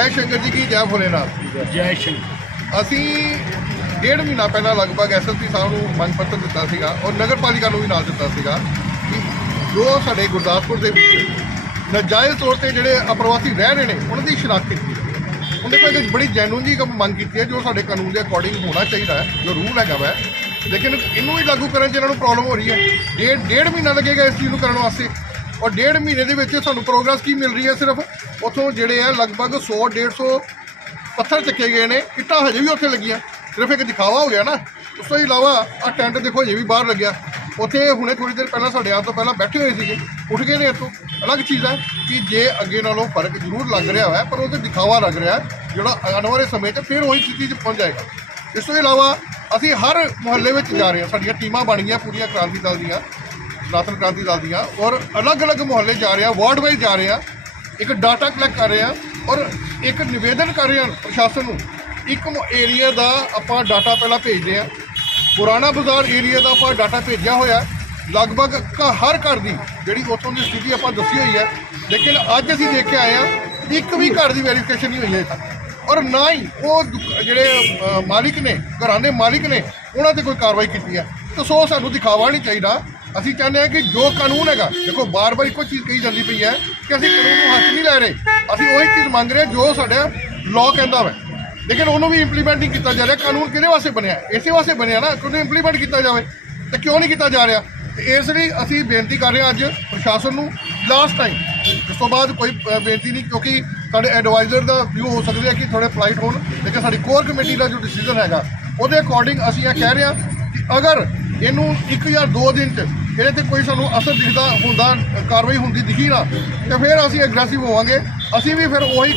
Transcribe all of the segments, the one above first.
ਜੈ ਸ਼ੰਕਰ ਜੀ ਕੀ ਜੈ ਭੋਲੇਨਾਥ ਜੈ ਸ਼ੰਕਰ। ਅਸੀਂ ਡੇਢ ਮਹੀਨਾ ਪਹਿਲਾਂ ਲਗਭਗ ਐਸਐਸਪੀ ਸਾਹਿਬ ਨੂੰ ਮੰਗ ਪੱਤਰ ਦਿੱਤਾ ਸੀਗਾ ਔਰ ਨਗਰਪਾਲਿਕਾ ਨੂੰ ਵੀ ਨਾਲ ਦਿੱਤਾ ਸੀਗਾ ਕਿ ਜੋ ਸਾਡੇ ਗੁਰਦਾਸਪੁਰ ਦੇ ਵਿੱਚ ਨਜਾਇਜ਼ ਤੌਰ ਤੇ ਜਿਹੜੇ ਅਪਰਵਾਸੀ ਰਹਿ ਰਹੇ ਨੇ ਉਹਨਾਂ ਦੀ ਸ਼ਨਾਖਤ ਕੀਤੀ। ਉਹਦੇ ਕੋਲ ਇੱਕ ਬੜੀ ਜੈਨੂਨ ਜੀ ਕੰਮ ਮੰਗ ਕੀਤੀ ਹੈ ਜੋ ਸਾਡੇ ਕਾਨੂੰਨ ਦੇ ਅਕੋਰਡਿੰਗ ਹੋਣਾ ਚਾਹੀਦਾ ਹੈ ਜੋ ਰੂਲ ਹੈਗਾ ਵੈ। ਲੇਕਿਨ ਇਹਨੂੰ ਵੀ ਲਾਗੂ ਕਰਨ 'ਚ ਇਹਨਾਂ ਨੂੰ ਪ੍ਰੋਬਲਮ ਹੋ ਰਹੀ ਹੈ। ਡੇਢ ਡੇਢ ਮਹੀਨਾ ਲੱਗੇਗਾ ਇਸ ਚੀਜ਼ ਨੂੰ ਕਰਨ ਵਾਸਤੇ। ਔਰ ਡੇਢ ਮਹੀਨੇ ਦੇ ਵਿੱਚ ਸਾਨੂੰ ਪ੍ਰੋਗਰੈਸ ਕੀ ਮਿਲ ਰਹੀ ਹੈ ਸਿਰਫ। ਉਥੋਂ ਜਿਹੜੇ ਆ ਲਗਭਗ 100 150 ਪੱਥਰ ਚੱਕੇ ਗਏ ਨੇ। ਇੱਟਾਂ ਹਜੇ ਵੀ ਉੱਥੇ ਲੱਗੀਆਂ। ਸਿਰਫ ਇੱਕ ਦਿਖਾਵਾ ਹੋ ਗਿਆ ਨਾ। ਉਸ ਤੋਂ ਇਲਾਵਾ ਆ ਟੈਂਟ ਦੇਖੋ, ਹਜੇ ਵੀ ਬਾਹਰ ਲੱਗਿਆ। ਉੱਥੇ ਹੁਣੇ ਥੋੜੀ ਦੇਰ ਪਹਿਲਾਂ ਸਾਡੇ ਆਉਣ ਤੋਂ ਪਹਿਲਾਂ ਬੈਠੇ ਹੋਏ ਸੀਗੇ। ਉੱਠ ਗਏ ਨੇ ਇੱਥੋਂ। ਅਲੱਗ ਚੀਜ਼ ਹੈ ਕਿ ਜੇ ਅੱਗੇ ਨਾਲੋਂ ਫ਼ਰਕ ਜ਼ਰੂਰ ਲੱਗ ਰਿਹਾ ਹੈ, ਪਰ ਉਹ ਤੇ ਦਿਖਾਵਾ ਲੱਗ ਰਿਹਾ ਜਿਹੜਾ ਆਉਣ ਵਾਲੇ ਸਮੇਂ 'ਚ ਫਿਰ ਉਹੀ ਸਥਿਤੀ 'ਚ ਪਹੁੰਚ ਜਾਏਗਾ। ਇਸ ਤੋਂ ਇਲਾਵਾ ਅਸੀਂ ਹਰ ਮੁਹੱਲੇ ਵਿੱਚ ਜਾ ਰਹੇ ਹਾਂ। ਸਾਡੀਆਂ ਟੀਮਾਂ ਬਣ ਗਈਆਂ ਪੂਰੀਆਂ ਕ੍ਰਾਂਤੀ ਦਲ ਦੀਆਂ। ਸਨਾਤਨ ਕ੍ਰਾਂਤੀ ਦਲ ਦੀਆਂ ਔਰ ਅਲੱਗ-ਅਲੱਗ ਮੁਹੱਲੇ ਜਾ ਰਹੇ ਹਾਂ ਵਾਰਡ ਵਾਈਜ਼ ਜਾ ਰਹੇ ਹਾਂ ਇੱਕ ਡਾਟਾ ਕਲੈਕਟ ਕਰ ਰਹੇ ਹਾਂ ਔਰ ਇੱਕ ਨਿਵੇਦਨ ਕਰ ਰਹੇ ਹਾਂ ਪ੍ਰਸ਼ਾਸਨ ਨੂੰ, ਇੱਕ ਏਰੀਆ ਦਾ ਆਪਾਂ ਡਾਟਾ ਪਹਿਲਾਂ ਭੇਜਦੇ ਹਾਂ ਪੁਰਾਣਾ ਬਾਜ਼ਾਰ ਏਰੀਆ ਦਾ ਆਪਾਂ ਡਾਟਾ ਭੇਜਿਆ ਹੋਇਆ, ਲਗਭਗ ਕ- ਹਰ ਘਰ ਦੀ ਜਿਹੜੀ ਉੱਥੋਂ ਦੀ ਸਥਿਤੀ ਆਪਾਂ ਦੱਸੀ ਹੋਈ ਹੈ ਲੇਕਿਨ ਅੱਜ ਅਸੀਂ ਦੇਖ ਕੇ ਆਏ ਹਾਂ ਇੱਕ ਵੀ ਘਰ ਦੀ ਵੈਰੀਫਿਕੇਸ਼ਨ ਨਹੀਂ ਹੋਈ ਹੈ ਔਰ ਨਾ ਹੀ ਉਹ ਜਿਹੜੇ ਮਾਲਿਕ ਨੇ, ਘਰਾਂ ਦੇ ਮਾਲਿਕ ਨੇ, ਉਹਨਾਂ ਤੇ ਕੋਈ ਕਾਰਵਾਈ ਕੀਤੀ ਹੈ ਤਾਂ ਸੋ ਸਾਨੂੰ ਦਿਖਾਵਾ ਨਹੀਂ ਚਾਹੀਦਾ। ਅਸੀਂ ਚਾਹੁੰਦੇ ਹਾਂ ਕਿ ਜੋ ਕਾਨੂੰਨ ਹੈਗਾ, ਦੇਖੋ, ਬਾਰ-ਬਾਰ ਇੱਕੋ ਚੀਜ਼ ਕਹੀ ਜਾਂਦੀ ਪਈ ਹੈ ਕਿ ਅਸੀਂ ਕਾਨੂੰਨ ਨੂੰ ਹੱਥ ਨਹੀਂ ਲੈ ਰਹੇ। ਅਸੀਂ ਉਹੀ ਚੀਜ਼ ਮੰਗ ਰਹੇ ਜੋ ਸਾਡਾ ਲਾਅ ਕਹਿੰਦਾ ਵਾ। ਲੇਕਿਨ ਉਹਨੂੰ ਵੀ ਇੰਪਲੀਮੈਂਟ ਨਹੀਂ ਕੀਤਾ ਜਾ ਰਿਹਾ। ਕਾਨੂੰਨ ਕਿਹਦੇ ਵਾਸਤੇ ਬਣਿਆ? ਇਸੇ ਵਾਸਤੇ ਬਣਿਆ ਨਾ, ਕਿ ਉਹਨੂੰ ਇੰਪਲੀਮੈਂਟ ਕੀਤਾ ਜਾਵੇ। ਤੇ ਕਿਉਂ ਨਹੀਂ ਕੀਤਾ ਜਾ ਰਿਹਾ? ਤੇ ਇਸ ਲਈ ਅਸੀਂ ਬੇਨਤੀ ਕਰ ਰਹੇ ਹਾਂ ਅੱਜ ਪ੍ਰਸ਼ਾਸਨ ਨੂੰ ਲਾਸਟ ਟਾਈਮ ਇਸ ਤੋਂ ਬਾਅਦ ਕੋਈ ਬੇਨਤੀ ਨਹੀਂ, ਕਿਉਂਕਿ ਸਾਡੇ ਐਡਵਾਈਜ਼ਰ ਦਾ ਵਿਊ ਹੋ ਸਕਦੇ ਆ ਕਿ ਥੋੜੇ ਫਲਾਈਟ ਹੋਣ, ਲੇਕਿਨ ਸਾਡੀ ਕੋਰ ਕਮੇਟੀ ਦਾ ਜੋ ਡਿਸੀਜਨ ਹੈਗਾ, ਉਹਦੇ ਅਕੋਰਡਿੰਗ ਅਸੀਂ ਇਹ ਕਹਿ ਰਹੇ ਹਾਂ ਕਿ ਅਗਰ ਇਹਨੂੰ ਇੱਕ ਜਾਂ ਦੋ ਦਿਨ ਚ ਇਹਦੇ ਤੇ ਕੋਈ ਸਾਨੂੰ ਅਸਰ ਦਿਖਦਾ ਹੁੰਦਾ, ਕਾਰਵਾਈ ਹੁੰਦੀ ਦਿਖੀ ਨਾ, ਤੇ ਫਿਰ ਅਸੀਂ ਐਗਰੈਸਿਵ ਹੋਵਾਂਗੇ। ਅਸੀਂ ਵੀ ਫਿਰ ਉਹੀ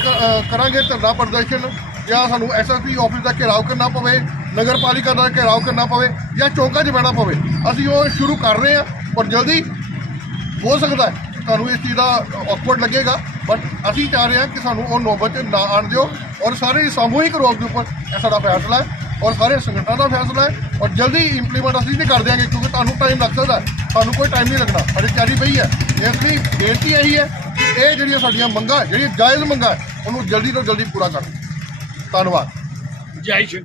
ਕਰਾਂਗੇ ਧਰਨਾ ਪ੍ਰਦਰਸ਼ਨ, ਜਾਂ ਸਾਨੂੰ ਐਸਐਸਪੀ ਆਫਿਸ ਦਾ ਘੇਰਾਓ ਕਰਨਾ ਪਵੇ ਨਗਰ ਪਾਲਿਕਾ ਦਾ ਘੇਰਾਓ ਕਰਨਾ ਪਵੇ, ਜਾਂ ਚੌਂਕਾਂ 'ਚ ਬਹਿਣਾ ਪਵੇ। ਅਸੀਂ ਉਹ ਸ਼ੁਰੂ ਕਰ ਰਹੇ ਹਾਂ ਔਰ ਜਲਦੀ ਹੋ ਸਕਦਾ ਹੈ। ਤੁਹਾਨੂੰ ਇਸ ਚੀਜ਼ ਦਾ ਔਕਵਰਡ ਲੱਗੇਗਾ ਬਟ ਅਸੀਂ ਚਾਹ ਰਹੇ ਹਾਂ ਕਿ ਸਾਨੂੰ ਉਹ ਨੌਬਤ 'ਚ ਨਾ ਆਣ ਦਿਓ, ਔਰ ਸਾਰੇ ਸਮੂਹਿਕ ਰੂਪ ਦੇ ਉੱਪਰ ਇਹ ਸਾਡਾ ਫੈਸਲਾ ਹੈ। ਔਰ ਸਾਰੇ ਸੰਗਠਨਾਂ ਦਾ ਫੈਸਲਾ ਹੈ ਔਰ ਜਲਦੀ ਇੰਪਲੀਮੈਂਟ ਅਸੀਂ ਨਹੀਂ ਕਰ ਦਿਆਂਗੇ ਕਿਉਂਕਿ ਤੁਹਾਨੂੰ ਟਾਈਮ ਲੱਗ ਸਕਦਾ ਤੁਹਾਨੂੰ ਕੋਈ ਟਾਈਮ ਨਹੀਂ ਲੱਗਣਾ। ਸਾਡੀ ਤਿਆਰੀ ਪਈ ਹੈ। ਇਸ ਲਈ ਬੇਨਤੀ ਇਹੀ ਹੈ ਕਿ ਇਹ ਜਿਹੜੀਆਂ ਸਾਡੀਆਂ ਮੰਗਾਂ, ਜਿਹੜੀਆਂ ਜਾਇਜ਼ ਮੰਗਾਂ, ਉਹਨੂੰ ਜਲਦੀ ਤੋਂ ਜਲਦੀ ਪੂਰਾ ਕਰ ਧੰਨਵਾਦ। ਜੈ ਸ਼੍ਰੀ